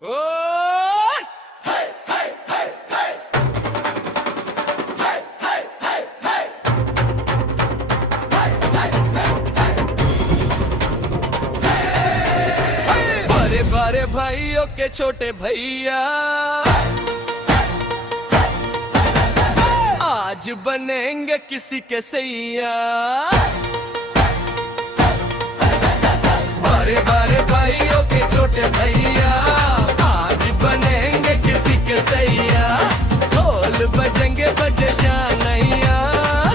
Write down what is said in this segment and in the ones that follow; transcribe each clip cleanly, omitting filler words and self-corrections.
बड़े बड़े भाइयों के छोटे भैया आज बनेंगे किसी के सैया। बड़े बड़े भाइयों के छोटे भैया आज बनेंगे किसी के सैया। ढोल बजेंगे बजे शानैया,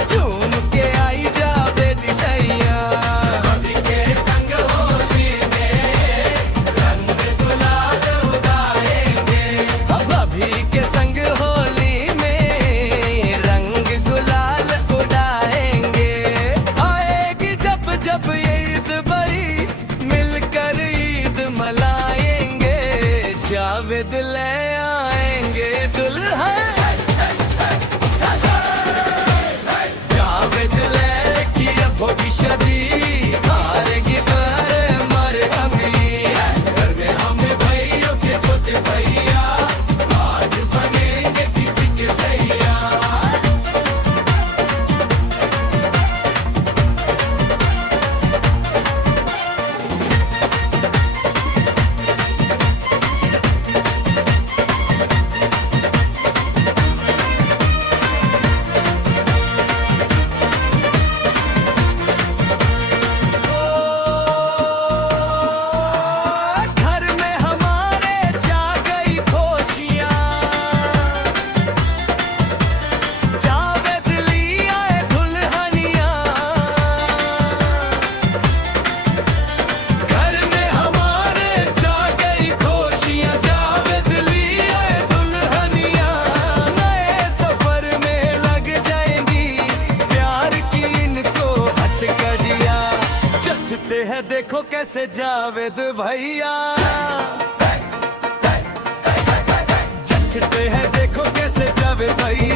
झूम के आई जावे दिशैया। भाभी के संग होली में रंग गुलाल उड़ाएंगे, भाभी के संग होली में रंग गुलाल उड़ाएंगे। आएगी जब जब ये ईद बड़ी मिलकर ईद मनाएंगे। जावेद ले आएंगे दुल्हन, जावेद ले की अब होगी शादी। हारेगी पर मर हमी, घर में हमें भाइयों के छोटे भैया आज बनेंगे किसी के सैया। घर में हमारे जा गई खुशियाँ, जावेद ली आए दुल्हनियाँ। घर में हमारे जा गई खुशियाँ, जावेद ली आए दुल्हनियाँ। नए सफर में लग जाएंगी, प्यार की इनको हथकड़ियाँ। जचते हैं देखो कैसे जावेद भैया, जचते हैं देखो कैसे जावेद भैया।